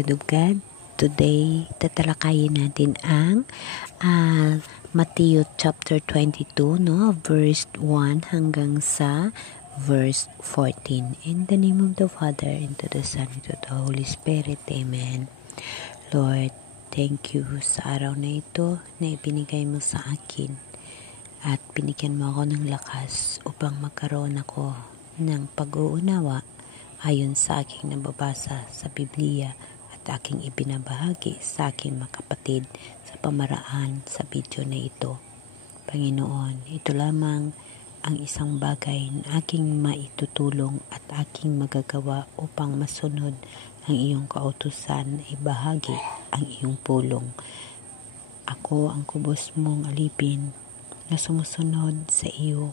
Word of God. Today, tatalakayin natin ang Matthew chapter 22, verse 1 hanggang sa verse 14. In the name of the Father, and to the Son, and to the Holy Spirit. Amen. Lord, thank you sa araw na ito na ibinigay mo sa akin at binigyan mo ako ng lakas upang magkaroon ako ng pag-uunawa ayon sa aking nababasa sa Biblia at aking ibinabahagi sa aking mga kapatid sa pamaraan sa video na ito. Panginoon, ito lamang ang isang bagay na aking maitutulong at aking magagawa upang masunod ang iyong kautusan na ibahagi ang iyong pulong. Ako ang kubos mong alipin na sumusunod sa iyo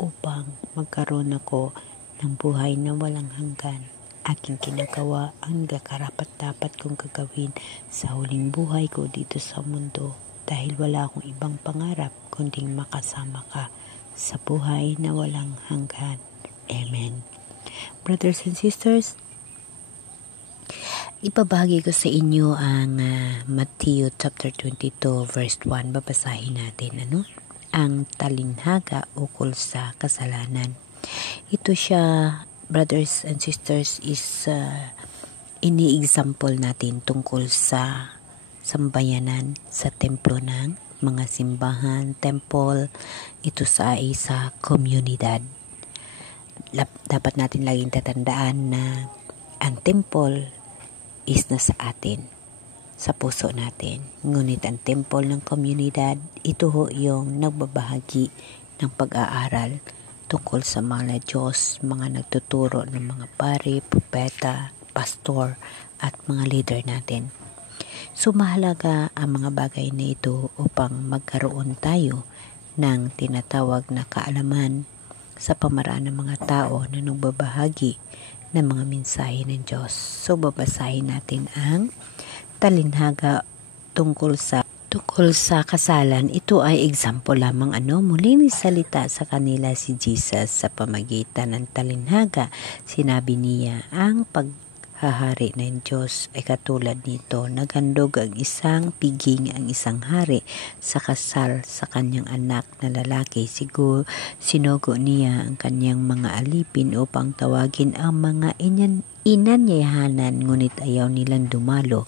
upang magkaroon ako ng buhay na walang hanggan. Aking kinagawa ang karapat-dapat kong gagawin sa huling buhay ko dito sa mundo dahil wala akong ibang pangarap kundi makasama ka sa buhay na walang hanggan. Amen. Brothers and sisters, ibabahagi ko sa inyo ang Matthew chapter 22 verse 1. Babasahin natin ang talinhaga ukol sa kasalanan. Ito siya, brothers and sisters, is ini-example natin tungkol sa sambayanan sa templo ng mga simbahan, temple. Ito sa isa komunidad. Dapat natin laging tatandaan na ang temple is nasa atin, sa puso natin. Ngunit ang temple ng komunidad, ito yung nagbabahagi ng pag-aaral tungkol sa mga Diyos, mga nagtuturo ng mga pari, propeta, pastor, at mga leader natin. So mahalaga ang mga bagay na ito upang magkaroon tayo ng tinatawag na kaalaman sa pamaraan ng mga tao na nagbabahagi ng mga mensahe ng Diyos. So babasahin natin ang talinhaga tungkol sa kasalan. Ito ay example lamang muling salita sa kanila si Jesus sa pamagitan ng talinhaga. Sinabi niya, ang paghahari ng Diyos ay katulad nito. Naghandog ang isang piging ang isang hari sa kasal sa kanyang anak na lalaki. Sinugo niya ang kanyang mga alipin upang tawagin ang mga inanyayahanan, ngunit ayaw nilang dumalo.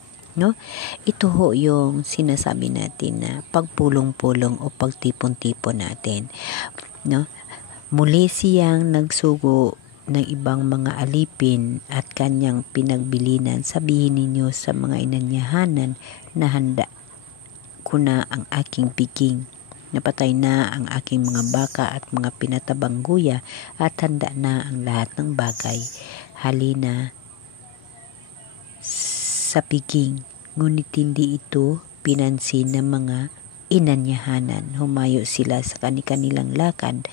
Ito yung sinasabi natin na pagpulong-pulong o pagtipon-tipon natin. Muli siyang nagsugo ng ibang mga alipin at kanyang pinagbilinan. Sabihin ninyo sa mga inanyahanan na handa ko na ang aking piging. Napatay na ang aking mga baka at mga pinatabang guya at handa na ang lahat ng bagay. Halina sa piging, ngunit hindi ito pinansin ng mga inanyahanan. Humayo sila sa kanilang lakad,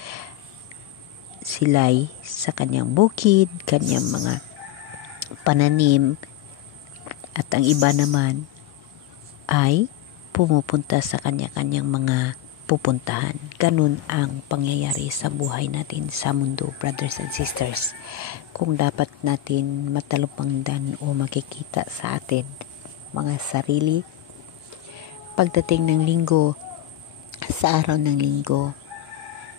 sila'y sa kanyang bukid, kanyang mga pananim, at ang iba naman ay pumupunta sa kanya-kanyang mga pupuntahan. Ganun ang pangyayari sa buhay natin sa mundo, brothers and sisters. Kung dapat natin matalupangdan o makikita sa atin mga sarili pagdating ng linggo, sa araw ng linggo,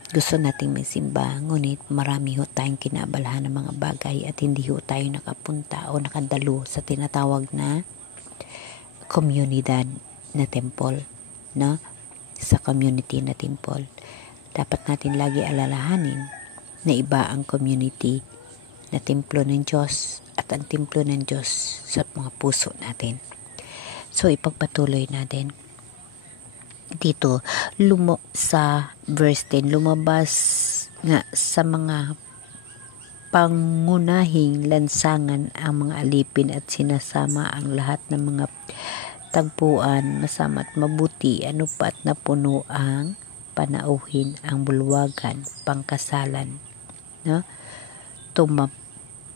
gusto nating magsimba, ngunit marami tayong kinabalahan ng mga bagay at hindi tayo nakapunta o nakadalo sa tinatawag na komunidad na temple, sa community na temple. Dapat natin lagi alalahanin na iba ang community na templo ng Diyos at ang templo ng Diyos sa mga puso natin. So ipagpatuloy natin dito sa verse 10, lumabas nga sa mga pangunahing lansangan ang mga alipin at sinasama ang lahat ng mga tagpuan, masama at mabuti, pat na puno ang panauhin, ang bulwagan, pangkasalan.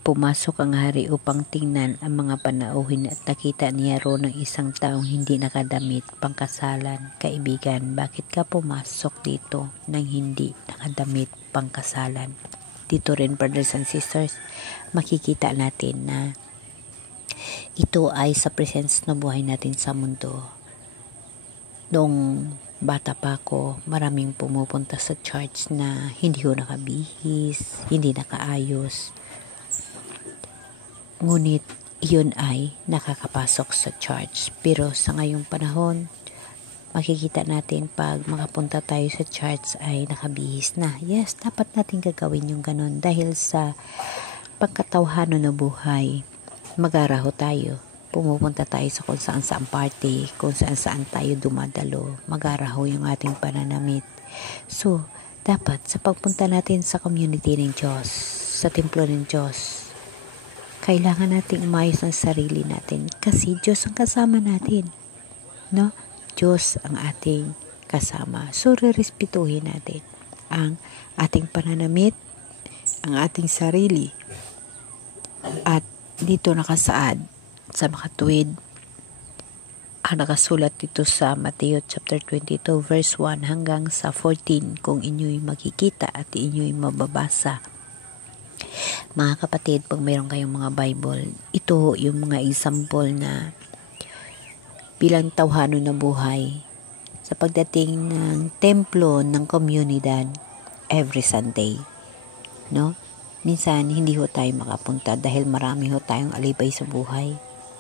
Pumasok ang hari upang tingnan ang mga panauhin at nakita niya roon ng isang taong hindi nakadamit, pangkasalan. Kaibigan, bakit ka pumasok dito nang hindi nakadamit, pangkasalan? Dito rin, brothers and sisters, makikita natin na Ito ay sa presence na buhay natin sa mundo. Noong bata pa ako, maraming pumupunta sa church na hindi ko nakabihis, hindi nakaayos. Ngunit iyon ay nakakapasok sa church. Pero sa ngayong panahon, makikita natin pag makapunta tayo sa church ay nakabihis na. Yes, dapat natin gagawin yung ganun dahil sa pagkatawhano na buhay, mag-araho tayo. Pumupunta tayo sa kung saan saan party, kung saan saan tayo dumadalo, mag-araho yung ating pananamit. So, dapat sa pagpunta natin sa community ng Diyos, sa templo ng Diyos, kailangan nating umayos ang sarili natin kasi Diyos ang kasama natin. No? Diyos ang ating kasama. So, rerespetuhin natin ang ating pananamit, ang ating sarili. At dito nakasaad sa makatuwid ang nakasulat dito sa Mateo chapter 22 verse 1 hanggang sa 14 kung inyo'y makikita at inyo'y mababasa. Mga kapatid, pag mayroon kayong mga Bible, ito yung mga example na bilang tawhano na buhay sa pagdating ng templo ng komunidad every Sunday. No? Minsan, hindi ho tayo makapunta dahil marami ho tayong alibay sa buhay.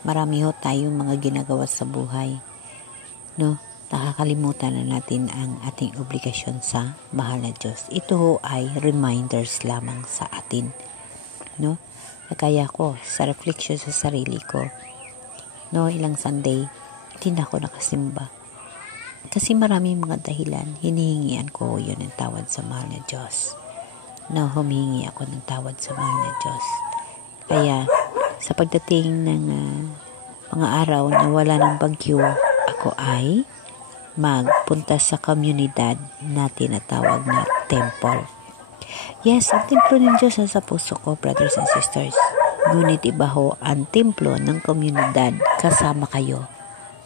Marami ho tayong mga ginagawa sa buhay. No? Nakakalimutan na natin ang ating obligasyon sa mahal na Diyos. Ito ho ay reminders lamang sa atin. No? Kaya ko, sa reflection sa sarili ko, no, ilang Sunday, hindi na ako nakasimba. Kasi maraming mga dahilan, hinihingian ko yun ang tawad sa mahal na Diyos. Na humingi ako ng tawad sa mahal na Diyos. Kaya, sa pagdating ng mga araw na wala ng bagyo, ako ay magpunta sa komunidad na tinatawag na temple. Yes, ang templo ng Diyos nasa puso ko, brothers and sisters. Ngunit iba ho ang templo ng komunidad kasama kayo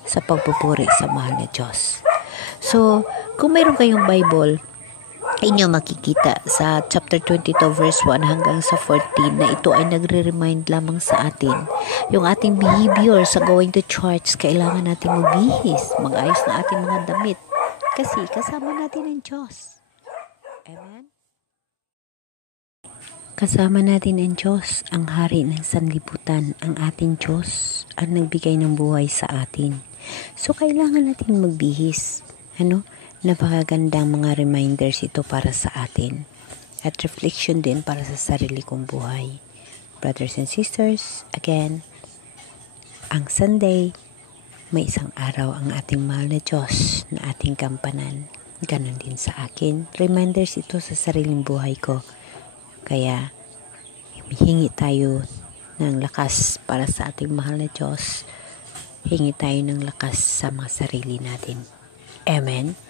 sa pagpupuri sa mahal na Diyos. So, kung mayroon kayong Bible, inyo makikita sa chapter 22 verse 1 hanggang sa 14 na ito ay nagre-remind lamang sa atin yung ating behavior sa going to church. Kailangan natin magbihis, mag-ayos na ating mga damit kasi kasama natin ang Diyos. Amen? Kasama natin ang Diyos, ang hari ng sanlibutan, ang ating Diyos ang nagbigay ng buhay sa atin. So kailangan natin magbihis. Napakagandang mga reminders ito para sa atin. At reflection din para sa sarili kong buhay. Brothers and sisters, again, ang Sunday, may isang araw ang ating mahal na Diyos na ating kampanan. Ganon din sa akin. Reminders ito sa sariling buhay ko. Kaya, hingi tayo ng lakas para sa ating mahal na Diyos. Hingi tayo ng lakas sa mga sarili natin. Amen.